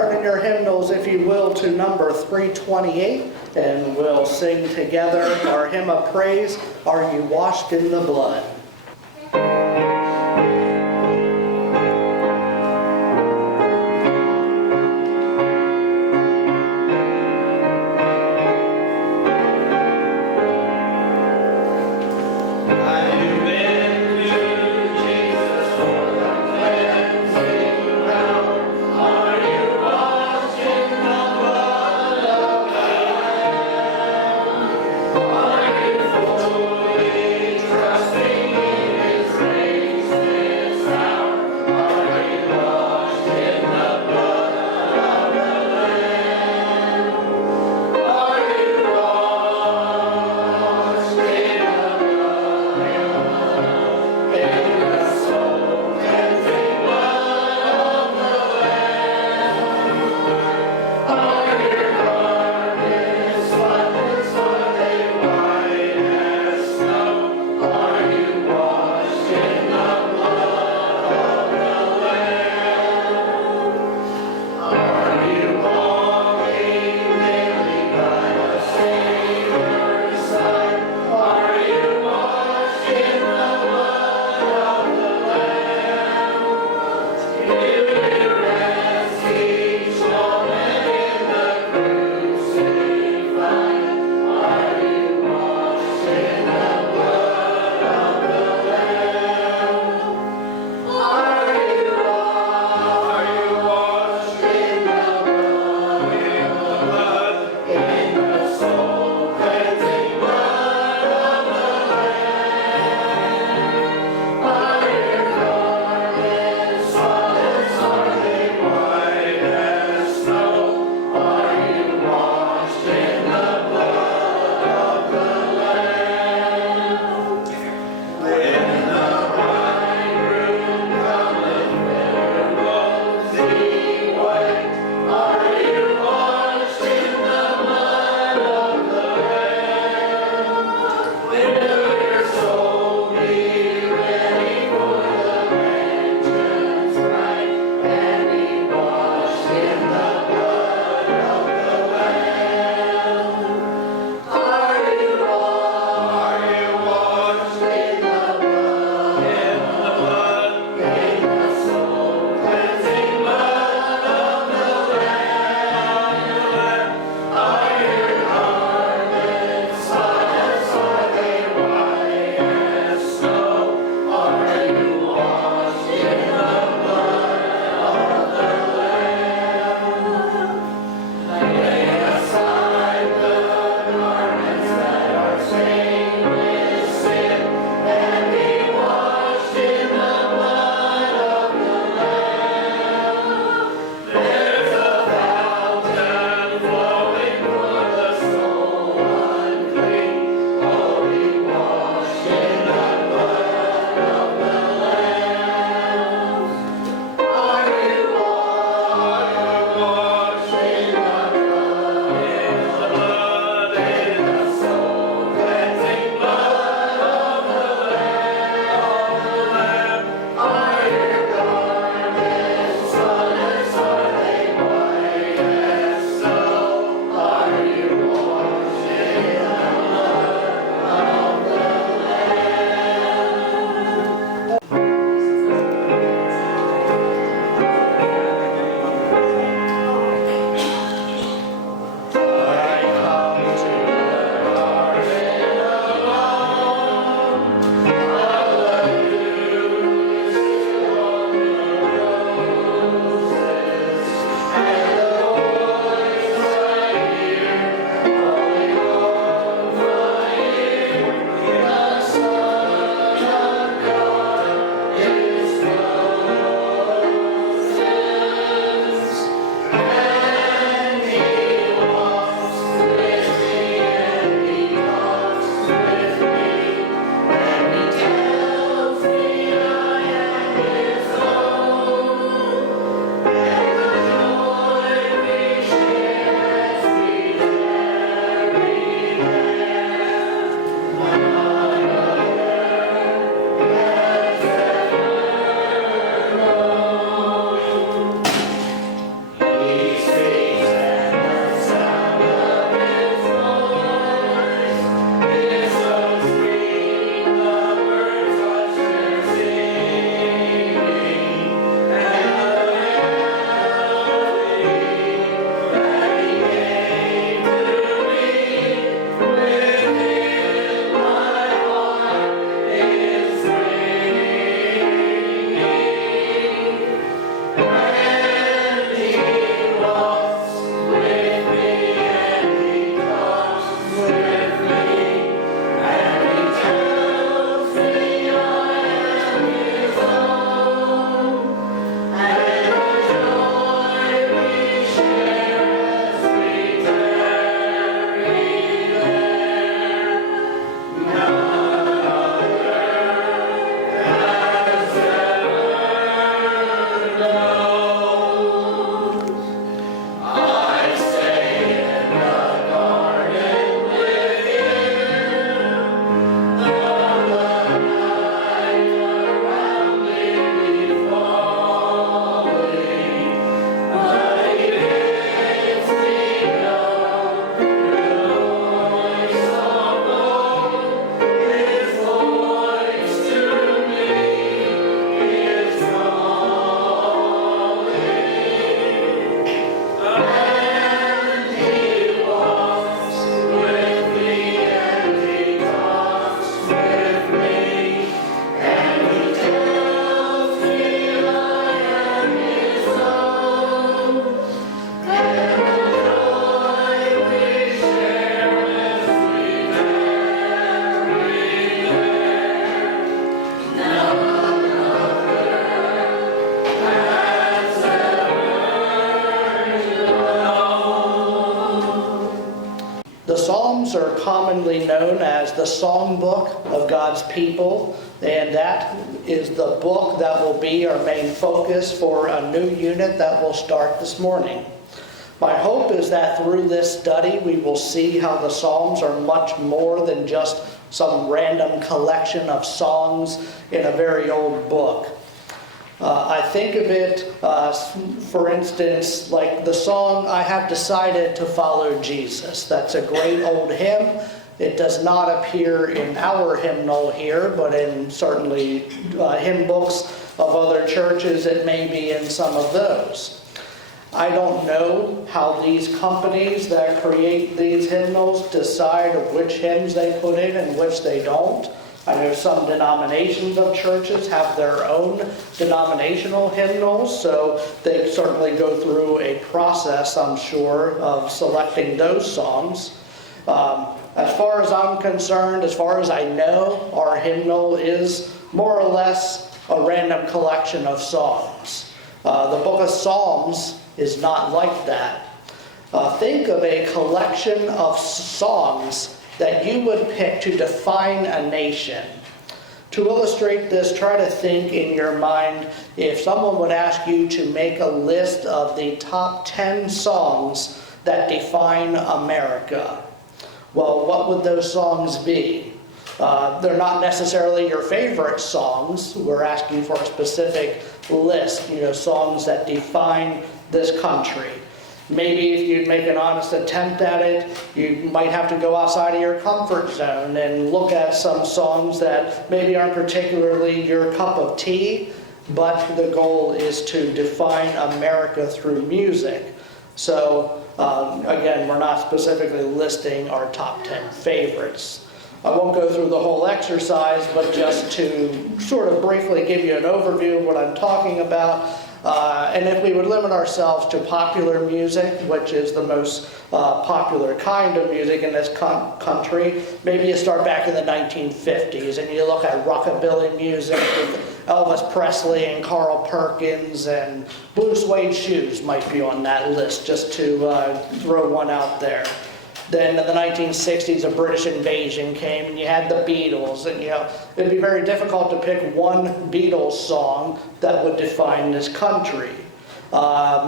Turn in your hymnals, if you will, to number 328, and we'll sing together our hymn of praise, Are You Washed in the Blood? Trusting Psalms are commonly known as the songbook of God's people, and that is the book that will be our main focus for a new unit that will start this morning. My hope is that through this study we will see how the Psalms are much more than just some random collection of songs in a very old book. I think of it, for instance, like the song, "I Have Decided to Follow Jesus." That's a great old hymn. It does not appear in our hymnal here, but in certainly hymn books of other churches, it may be in some of those. I don't know how these companies that create these hymnals decide which hymns they put in and which they don't. I know some denominations of churches have their own denominational hymnals, so they certainly go through a process, I'm sure, of selecting those songs. As far as I'm concerned, as far as I know, our hymnal is more or less a random collection of songs. The book of Psalms is not like that. Think of a collection of songs that you would pick to define a nation. To illustrate this, try to think in your mind if someone would ask you to make a list of the top 10 songs that define America. Well, what would those songs be? They're not necessarily your favorite songs. We're asking for a specific list, songs that define this country. Maybe if you'd make an honest attempt at it, you might have to go outside of your comfort zone and look at some songs that maybe aren't particularly your cup of tea, but the goal is to define America through music. So, again, we're not specifically listing our top 10 favorites. I won't go through the whole exercise, but just to sort of briefly give you an overview of what I'm talking about. And if we would limit ourselves to popular music, which is the most popular kind of music in this country, maybe you start back in the 1950s and you look at rockabilly music with Elvis Presley and Carl Perkins, and Blue Suede Shoes might be on that list, just to throw one out there. Then in the 1960s, a British invasion came, and you had the Beatles, and it'd be very difficult to pick one Beatles song that would define this country.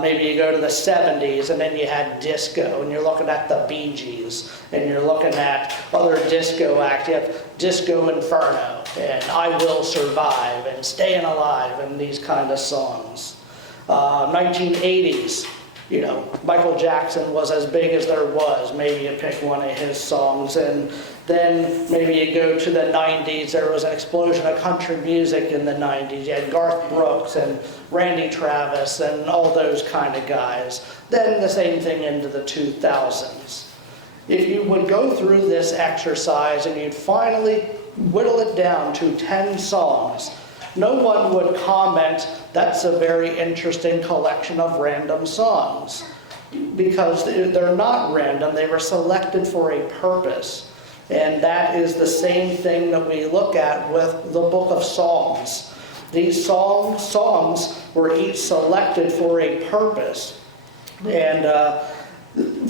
Maybe you go to the 70s, and then you had disco, and you're looking at the Bee Gees, and you're looking at other disco acts. You have Disco Inferno, and I Will Survive, and Staying Alive, and these kind of songs. 1980s. Michael Jackson was as big as there was. Maybe you pick one of his songs. And then maybe you go to the 90s. There was an explosion of country music in the 90s. You had Garth Brooks and Randy Travis and all those kind of guys. Then the same thing into the 2000s. If you would go through this exercise and you'd finally whittle it down to 10 songs, no one would comment, "That's a very interesting collection of random songs," because they're not random. They were selected for a purpose. And that is the same thing that we look at with the book of Psalms. These songs were each selected for a purpose. And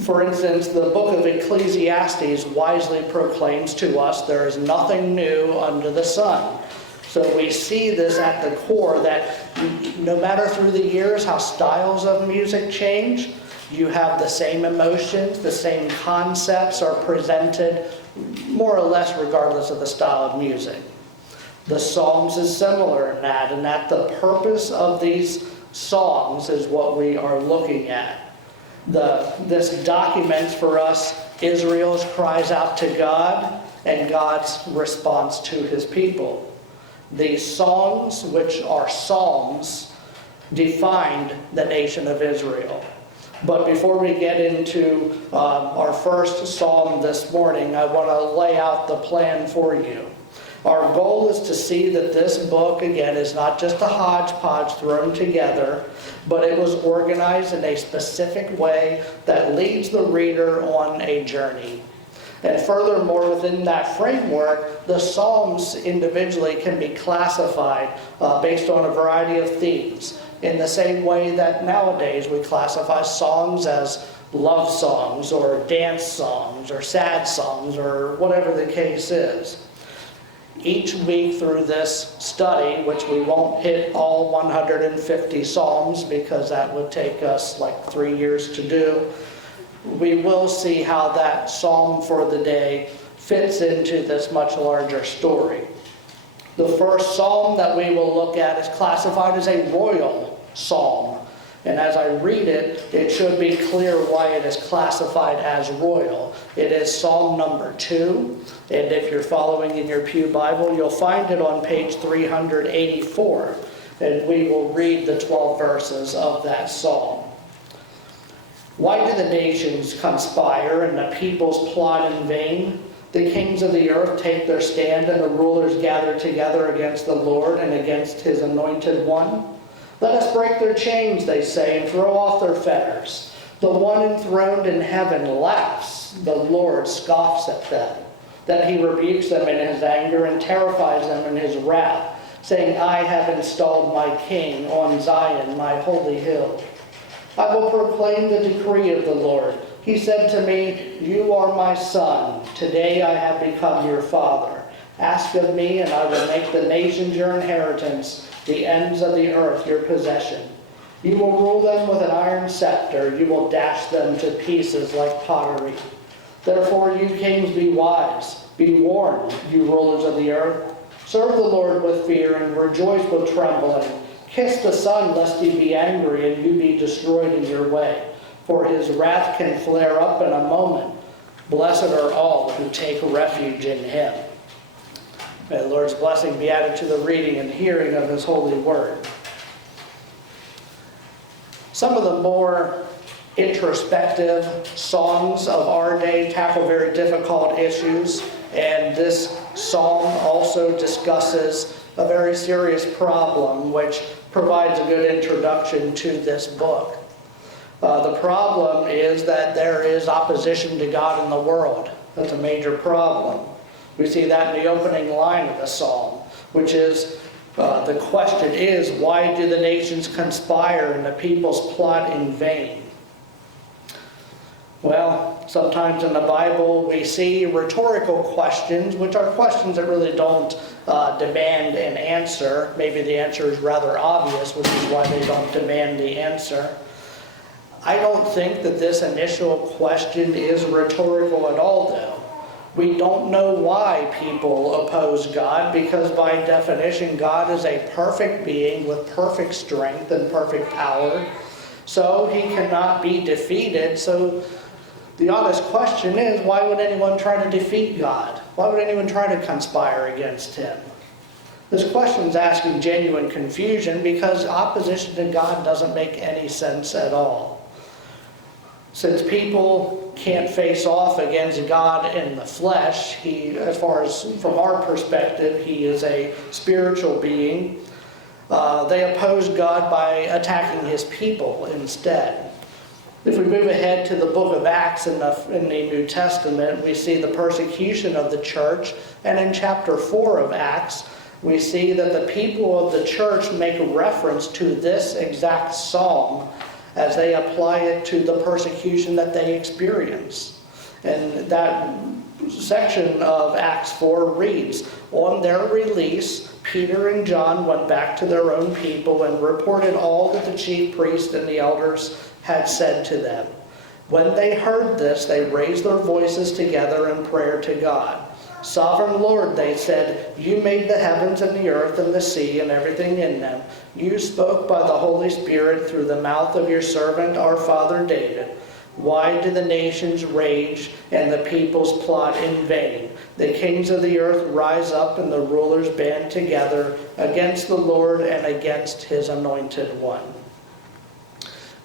for instance, the book of Ecclesiastes wisely proclaims to us, "There is nothing new under the sun." So we see this at the core, that no matter through the years how styles of music change, you have the same emotions, the same concepts are presented more or less regardless of the style of music. The Psalms is similar in that the purpose of these songs is what we are looking at. This documents for us Israel's cries out to God and God's response to his people. These songs, which are psalms, defined the nation of Israel. But before we get into our first psalm this morning, I want to lay out the plan for you. Our goal is to see that this book, again, is not just a hodgepodge thrown together, but it was organized in a specific way that leads the reader on a journey. And furthermore, within that framework, the Psalms individually can be classified based on a variety of themes. In the same way that nowadays we classify songs as love songs or dance songs or sad songs or whatever the case is. Each week through this study, which we won't hit all 150 psalms because that would take us like 3 years to do, we will see how that psalm for the day fits into this much larger story. The first psalm that we will look at is classified as a royal psalm. And as I read it, it should be clear why it is classified as royal. It is Psalm number 2. And if you're following in your Pew Bible, you'll find it on page 384. And we will read the 12 verses of that psalm. Why do the nations conspire and the peoples plot in vain? The kings of the earth take their stand and the rulers gather together against the Lord and against his anointed one. Let us break their chains, they say, and throw off their fetters. The one enthroned in heaven laughs. The Lord scoffs at them. Then he rebukes them in his anger and terrifies them in his wrath, saying, I have installed my king on Zion, my holy hill. I will proclaim the decree of the Lord. He said to me, you are my son. Today I have become your father. Ask of me, and I will make the nations your inheritance, the ends of the earth your possession. You will rule them with an iron scepter. You will dash them to pieces like pottery. Therefore, you kings, be wise. Be warned, you rulers of the earth. Serve the Lord with fear and rejoice with trembling. Kiss the Son, lest he be angry and you be destroyed in your way. For his wrath can flare up in a moment. Blessed are all who take refuge in him. May the Lord's blessing be added to the reading and hearing of his holy word. Some of the more introspective songs of our day tackle very difficult issues, and this psalm also discusses a very serious problem, which provides a good introduction to this book. The problem is that there is opposition to God in the world. That's a major problem. We see that in the opening line of the psalm, which is, the question is, why do the nations conspire and the peoples plot in vain? Well, sometimes in the Bible we see rhetorical questions, which are questions that really don't demand an answer. Maybe the answer is rather obvious, which is why they don't demand the answer. I don't think that this initial question is rhetorical at all, though. We don't know why people oppose God, because by definition, God is a perfect being with perfect strength and perfect power. So he cannot be defeated. So the honest question is, why would anyone try to defeat God? Why would anyone try to conspire against him? This question is asking genuine confusion, because opposition to God doesn't make any sense at all. Since people can't face off against God in the flesh, as far as from our perspective, he is a spiritual being. They oppose God by attacking his people instead. If we move ahead to the book of Acts in the New Testament, we see the persecution of the church. And in chapter 4 of Acts, we see that the people of the church make reference to this exact psalm as they apply it to the persecution that they experience. And that section of Acts 4 reads, on their release, Peter and John went back to their own people and reported all that the chief priests and the elders had said to them. When they heard this, they raised their voices together in prayer to God. Sovereign Lord, they said, you made the heavens and the earth and the sea and everything in them. You spoke by the Holy Spirit through the mouth of your servant, our father David. Why do the nations rage and the peoples plot in vain? The kings of the earth rise up and the rulers band together against the Lord and against his anointed one.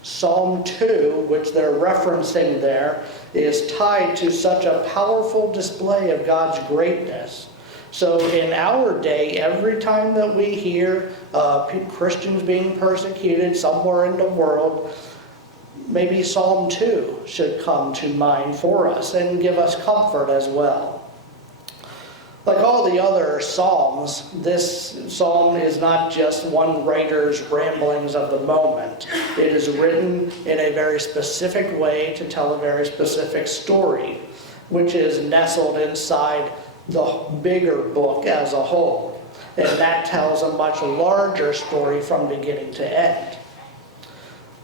Psalm 2, which they're referencing there, is tied to such a powerful display of God's greatness. So in our day, every time that we hear Christians being persecuted somewhere in the world, maybe Psalm 2 should come to mind for us and give us comfort as well. Like all the other psalms, this psalm is not just one writer's ramblings of the moment. It is written in a very specific way to tell a very specific story, which is nestled inside the bigger book as a whole. And that tells a much larger story from beginning to end.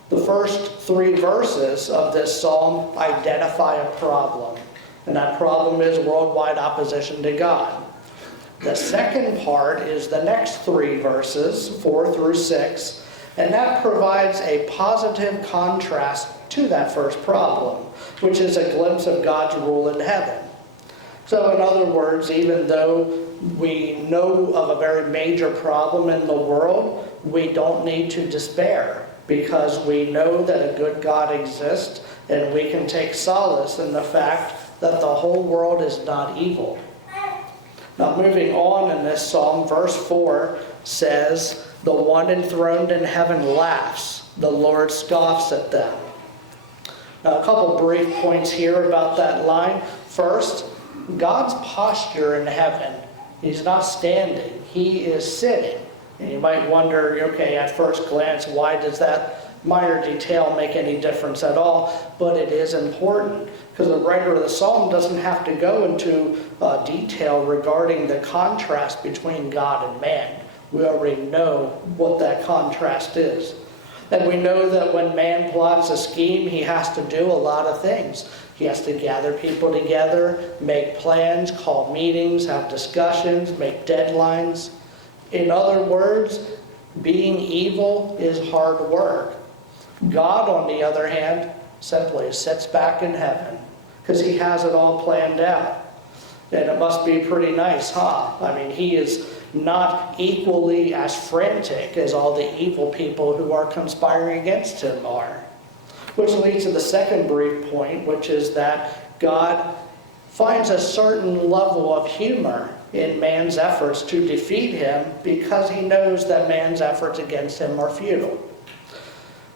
The first 3 verses of this psalm identify a problem, and that problem is worldwide opposition to God. The second part is the next 3 verses, 4 through 6, and that provides a positive contrast to that first problem, which is a glimpse of God's rule in heaven. So in other words, even though we know of a very major problem in the world, we don't need to despair, because we know that a good God exists, and we can take solace in the fact that the whole world is not evil. Now moving on in this psalm, verse 4 says, "The one enthroned in heaven laughs, the Lord scoffs at them." Now a couple brief points here about that line. First, God's posture in heaven. He's not standing, he is sitting. And you might wonder, okay, at first glance, why does that minor detail make any difference at all? But it is important, because the writer of the psalm doesn't have to go into detail regarding the contrast between God and man. We already know what that contrast is. And we know that when man plots a scheme, he has to do a lot of things. He has to gather people together, make plans, call meetings, have discussions, make deadlines. In other words, being evil is hard work. God, on the other hand, simply sits back in heaven, because he has it all planned out. And it must be pretty nice, huh? I mean, he is not equally as frantic as all the evil people who are conspiring against him are. Which leads to the second brief point, which is that God finds a certain level of humor in man's efforts to defeat him, because he knows that man's efforts against him are futile.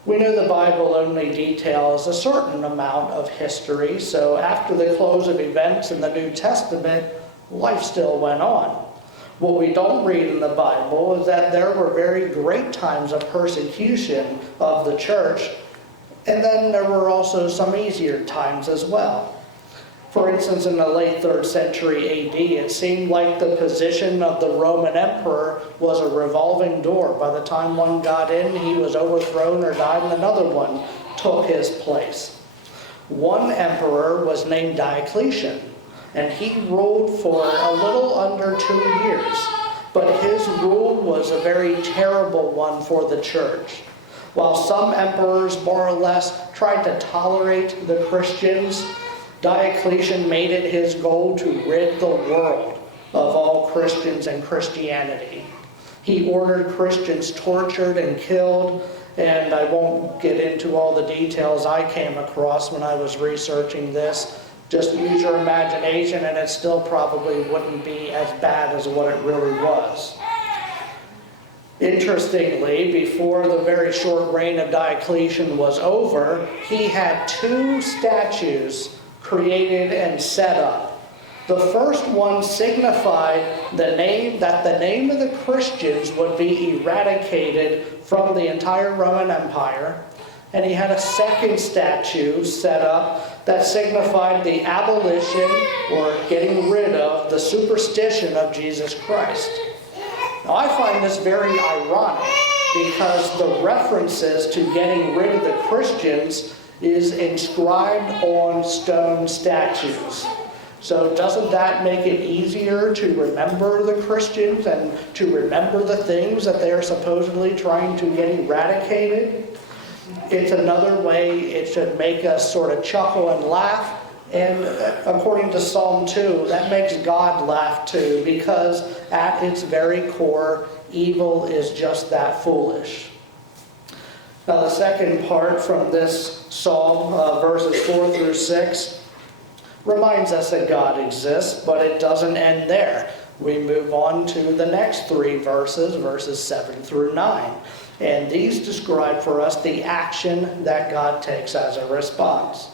We know the Bible only details a certain amount of history, so after the close of events in the New Testament, life still went on. What we don't read in the Bible is that there were very great times of persecution of the church, and then there were also some easier times as well. For instance, in the late 3rd century AD, it seemed like the position of the Roman emperor was a revolving door. By the time one got in, he was overthrown or died, and another one took his place. One emperor was named Diocletian, and he ruled for a little under 2 years. But his rule was a very terrible one for the church. While some emperors more or less tried to tolerate the Christians, Diocletian made it his goal to rid the world of all Christians and Christianity. He ordered Christians tortured and killed, and I won't get into all the details I came across when I was researching this. Just use your imagination, and it still probably wouldn't be as bad as what it really was. Interestingly, before the very short reign of Diocletian was over, he had 2 statues created and set up. The first one signified that the name of the Christians would be eradicated from the entire Roman Empire, and he had a second statue set up that signified the abolition, or getting rid of, the superstition of Jesus Christ. Now, I find this very ironic, because the references to getting rid of the Christians is inscribed on stone statues. So doesn't that make it easier to remember the Christians and to remember the things that they are supposedly trying to get eradicated? It's another way it should make us sort of chuckle and laugh. And according to Psalm 2, that makes God laugh too, because at its very core, evil is just that foolish. Now the second part from this psalm, verses 4 through 6, reminds us that God exists, but it doesn't end there. We move on to the next 3 verses, verses 7 through 9. And these describe for us the action that God takes as a response.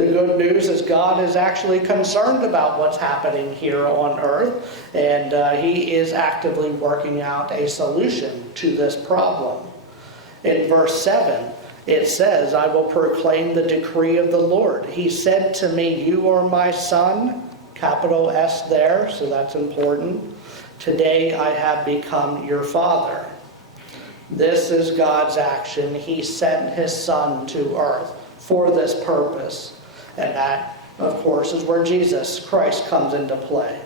The good news is God is actually concerned about what's happening here on earth, and he is actively working out a solution to this problem. In verse 7, it says, I will proclaim the decree of the Lord. He said to me, you are my son, capital S there, so that's important. Today I have become your father. This is God's action. He sent his son to earth for this purpose. And that, of course, is where Jesus Christ comes into play.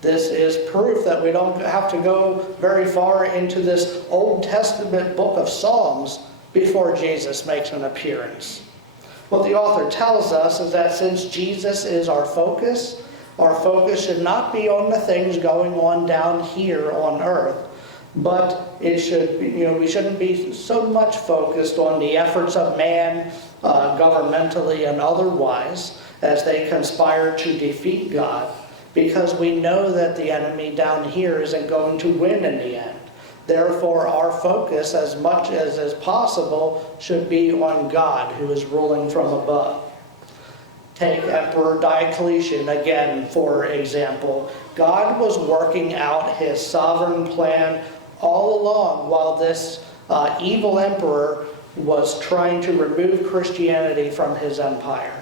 This is proof that we don't have to go very far into this Old Testament book of Psalms before Jesus makes an appearance. What the author tells us is that since Jesus is our focus should not be on the things going on down here on earth, but it should be, we shouldn't be so much focused on the efforts of man, governmentally and otherwise, as they conspire to defeat God, because we know that the enemy down here isn't going to win in the end. Therefore, our focus, as much as is possible, should be on God, who is ruling from above. Take Emperor Diocletian again, for example. God was working out his sovereign plan all along while this evil emperor was trying to remove Christianity from his empire.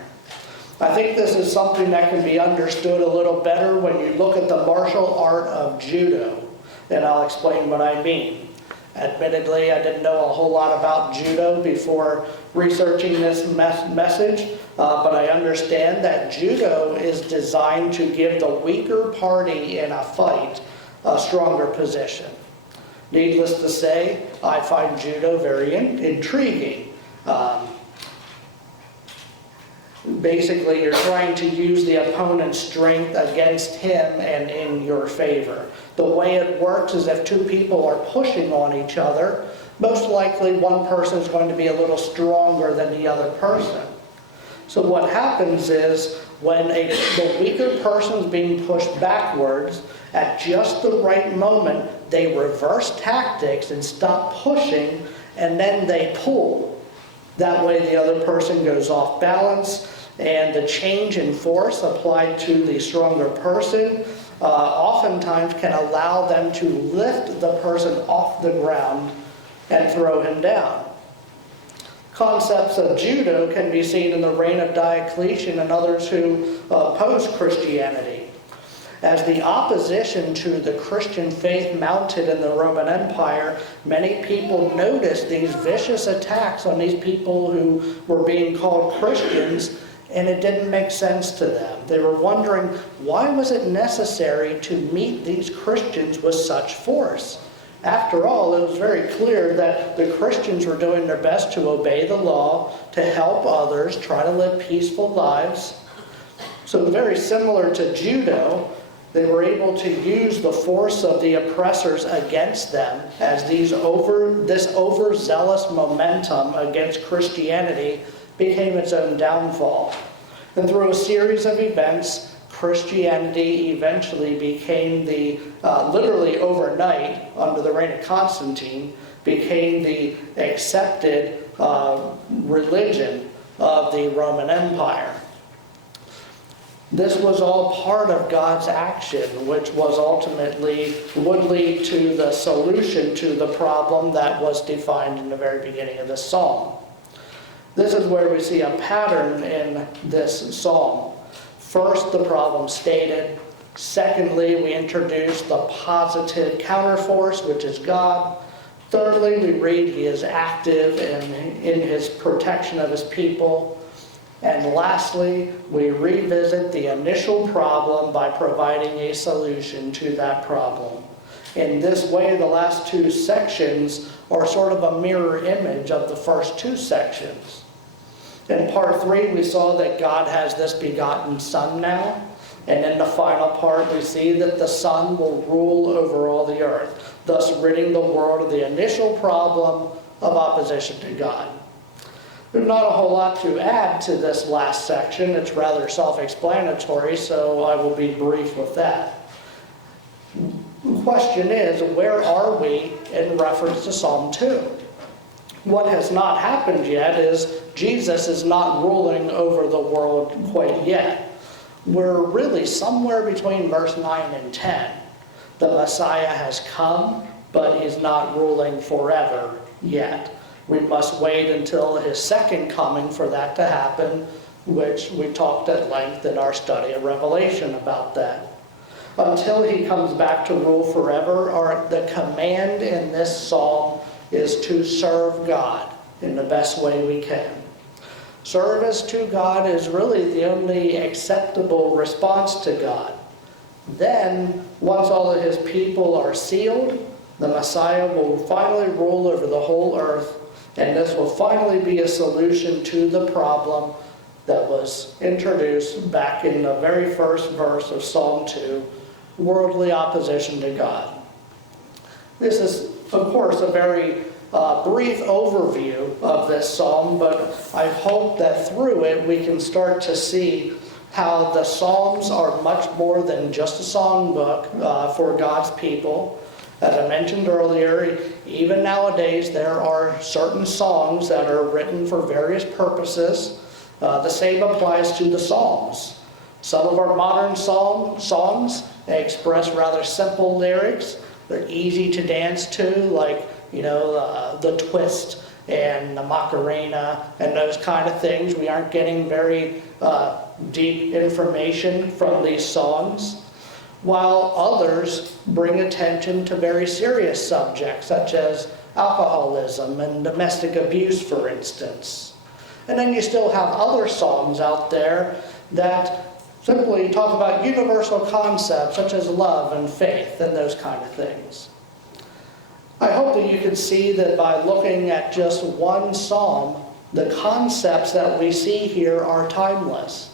I think this is something that can be understood a little better when you look at the martial art of judo, and I'll explain what I mean. Admittedly, I didn't know a whole lot about judo before researching this message, but I understand that judo is designed to give the weaker party in a fight a stronger position. Needless to say, I find judo very intriguing. Basically, you're trying to use the opponent's strength against him and in your favor. The way it works is if two people are pushing on each other, most likely one person is going to be a little stronger than the other person. So what happens is when the weaker person is being pushed backwards, at just the right moment, they reverse tactics and stop pushing, and then they pull. That way the other person goes off balance, and the change in force applied to the stronger person oftentimes can allow them to lift the person off the ground and throw him down. Concepts of judo can be seen in the reign of Diocletian and others who opposed Christianity. As the opposition to the Christian faith mounted in the Roman Empire, many people noticed these vicious attacks on these people who were being called Christians, and it didn't make sense to them. They were wondering, why was it necessary to meet these Christians with such force? After all, it was very clear that the Christians were doing their best to obey the law, to help others, try to live peaceful lives. So very similar to judo, they were able to use the force of the oppressors against them as this overzealous momentum against Christianity became its own downfall. And through a series of events, Christianity eventually became literally overnight, under the reign of Constantine, became the accepted religion of the Roman Empire. This was all part of God's action, which was ultimately would lead to the solution to the problem that was defined in the very beginning of this psalm. This is where we see a pattern in this psalm. First, the problem stated. Secondly, we introduce the positive counterforce, which is God. Thirdly, we read he is active in his protection of his people. And lastly, we revisit the initial problem by providing a solution to that problem. In this way, the last two sections are sort of a mirror image of the first two sections. In part 3, we saw that God has this begotten Son now. And in the final part, we see that the Son will rule over all the earth, thus ridding the world of the initial problem of opposition to God. There's not a whole lot to add to this last section. It's rather self-explanatory, so I will be brief with that. The question is, where are we in reference to Psalm 2? What has not happened yet is Jesus is not ruling over the world quite yet. We're really somewhere between verse 9 and 10. The Messiah has come, but he's not ruling forever yet. We must wait until his second coming for that to happen, which we talked at length in our study of Revelation about that. Until he comes back to rule forever, the command in this psalm is to serve God in the best way we can. Service to God is really the only acceptable response to God. Then, once all of his people are sealed, the Messiah will finally rule over the whole earth, and this will finally be a solution to the problem that was introduced back in the very first verse of Psalm 2, worldly opposition to God. This is, of course, a very brief overview of this psalm, but I hope that through it we can start to see how the Psalms are much more than just a songbook for God's people. As I mentioned earlier, even nowadays there are certain songs that are written for various purposes. The same applies to the Psalms. Some of our modern songs express rather simple lyrics. They're easy to dance to, like, the twist and the Macarena and those kind of things. We aren't getting very deep information from these songs, while others bring attention to very serious subjects such as alcoholism and domestic abuse, for instance. And then you still have other songs out there that simply talk about universal concepts such as love and faith and those kind of things. I hope that you can see that by looking at just one psalm, the concepts that we see here are timeless.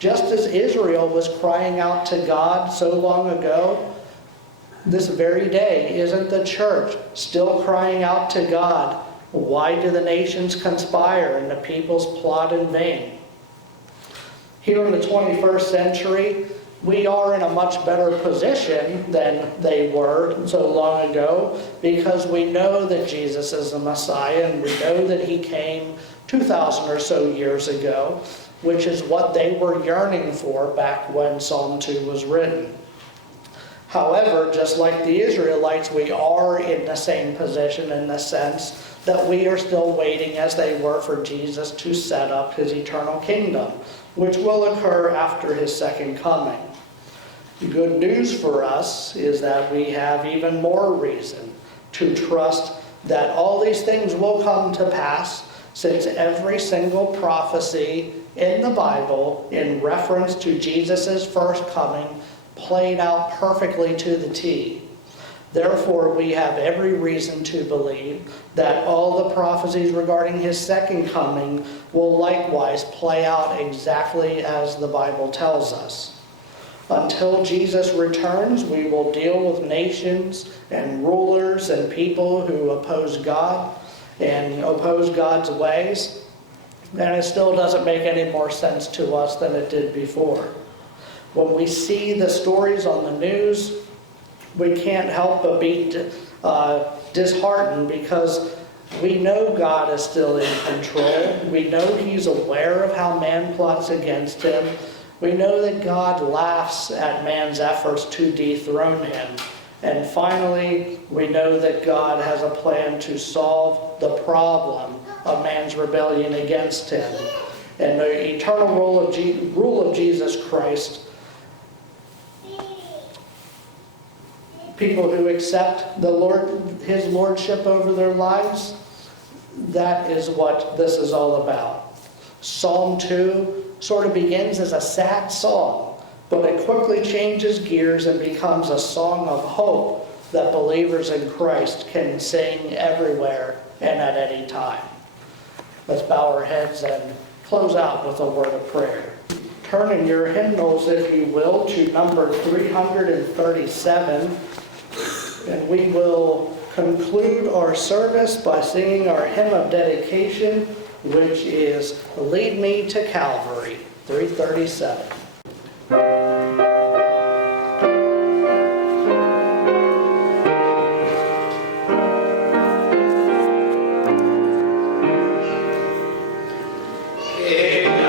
Just as Israel was crying out to God so long ago, this very day, isn't the church still crying out to God? Why do the nations conspire and the peoples plot in vain? Here in the 21st century, we are in a much better position than they were so long ago, because we know that Jesus is the Messiah, and we know that he came 2,000 or so years ago, which is what they were yearning for back when Psalm 2 was written. However, just like the Israelites, we are in the same position in the sense that we are still waiting, as they were, for Jesus to set up his eternal kingdom, which will occur after his second coming. The good news for us is that we have even more reason to trust that all these things will come to pass, since every single prophecy in the Bible in reference to Jesus' first coming played out perfectly to the T. Therefore, we have every reason to believe that all the prophecies regarding his second coming will likewise play out exactly as the Bible tells us. Until Jesus returns, we will deal with nations and rulers and people who oppose God and oppose God's ways. And it still doesn't make any more sense to us than it did before. When we see the stories on the news, we can't help but be disheartened, because we know God is still in control. We know he's aware of how man plots against him. We know that God laughs at man's efforts to dethrone him. And finally, we know that God has a plan to solve the problem of man's rebellion against him. And the eternal rule of Jesus Christ, people who accept his lordship over their lives, that is what this is all about. Psalm 2 sort of begins as a sad song, but it quickly changes gears and becomes a song of hope that believers in Christ can sing everywhere and at any time. Let's bow our heads and close out with a word of prayer. Turn in your hymnals, if you will, to number 337, and we will conclude our service by singing our hymn of dedication, which is Lead Me to Calvary, 337. In the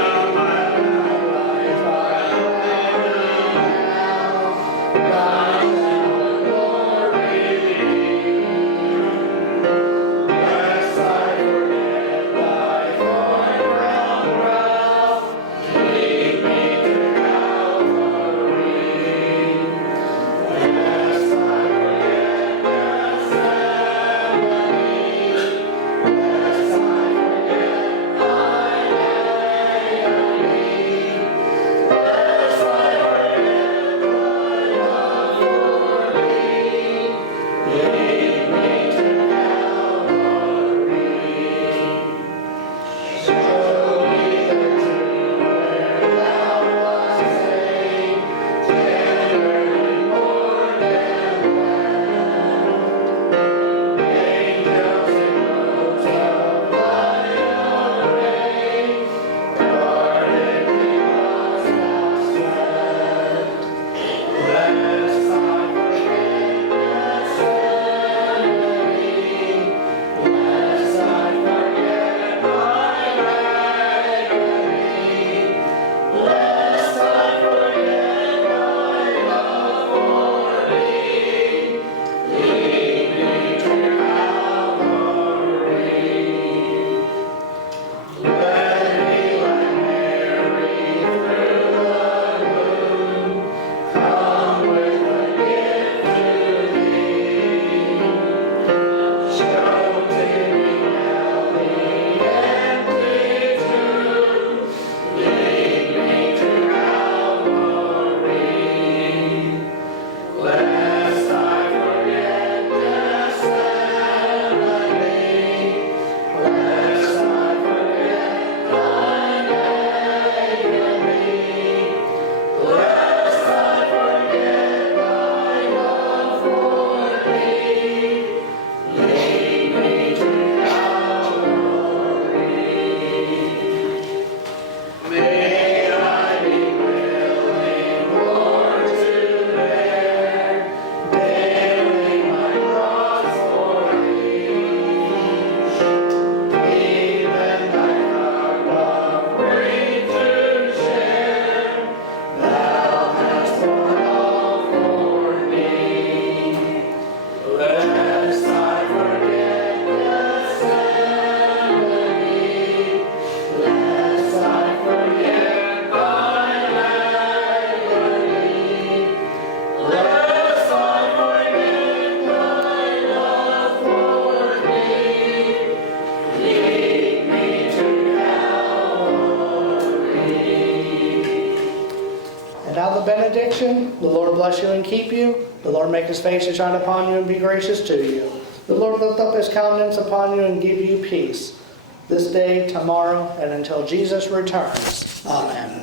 the benediction, the Lord bless you and keep you. The Lord make his face to shine upon you and be gracious to you. The Lord lift up his countenance upon you and give you peace this day, tomorrow, and until Jesus returns. Amen.